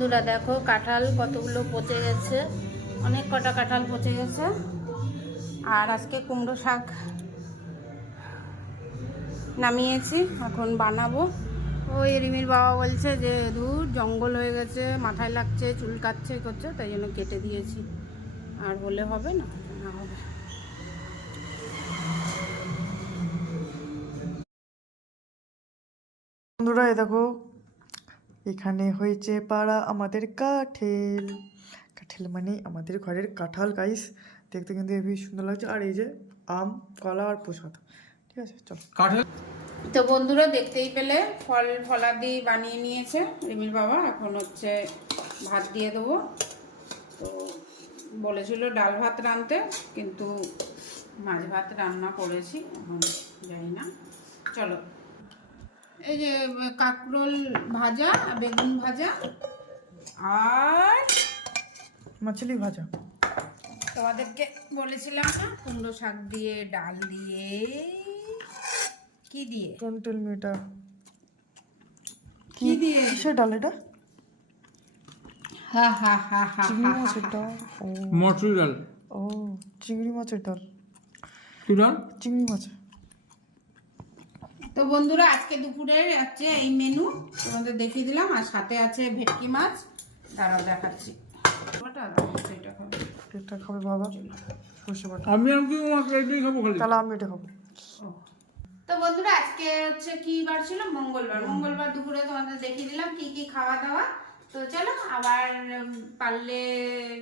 বন্ধুরা দেখো কাঁঠাল কতগুলো পচে গেছে, অনেক কটা কাঁঠাল পচে গেছে। আর আজকে কুমড়ো শাক নামিয়েছি, এখন বানাবো। ওই রিমির বাবা বলছে যে দূর জঙ্গল হয়ে গেছে, মাথায় লাগছে, চুল কাটছে করছে, তাই জন্য কেটে দিয়েছি। আর বলে হবে না, না হবে। বন্ধুরা দেখো এখানে হয়েছে পাড়া আমাদের কাঠেল। কাঠেল মানে আমাদের ঘরের কাঁঠাল গাইস, দেখতে কিন্তু হেবি সুন্দর লাগছে। আর এই যে আম, কলা আর প্রসাদ। ঠিক আছে, চল কাঠেল। তো বন্ধুরা দেখতেই পেলে ফলাদি বানিয়ে নিয়েছে রিমির বাবা। এখন হচ্ছে ভাত দিয়ে দেবো। তো বলেছিল ডাল ভাত রাঁধতে, কিন্তু মাছ ভাত রান্না করেছি, এখন জানি না। চলো, এই যে কাঁকরোল ভাজা, বেগুন ভাজা আর মাছলি ভাজা। তোমাদেরকে বলেছিলাম না কুমড়ো শাক দিয়ে ডাল দিয়ে কি দিয়ে টন্টেল মেটা কি দিয়ে কিসের ডাল এটা? হা হা হা হা চিংড়ি মাছের ডাল। ও মসুর ডাল। ও চিংড়ি মাছের ডাল। কি ডাল? চিংড়ি মাছের। তো বন্ধুরা আজকে দুপুরের হচ্ছে এই মেনু তোমাদের দেখিয়ে দিলাম। আর সাথে আছে ভেটকি মাছ, দাঁড়াও দেখাচ্ছি। এটা খাবে বাবা, সর্ষে বাটা। আমি কি এটাই খাবো খালি? তাহলে আমি এটা খাবো। তো বন্ধুরা আজকে হচ্ছে কি বার ছিল? মঙ্গলবার। মঙ্গলবার দুপুরে তোমাদের দেখিয়ে দিলাম কি কি খাওয়া দাওয়া। তো চলো আবার পারলে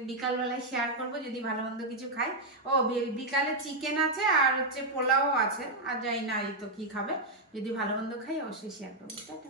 বিকালবেলায় শেয়ার করবো যদি ভালো মন্দ কিছু খাই। ও বিকালে চিকেন আছে আর হচ্ছে পোলাও আছে, আর যাই না এই তো কি খাবে। যদি ভালো মন্দ খাই অবশ্যই শেয়ার করবো। টাটা।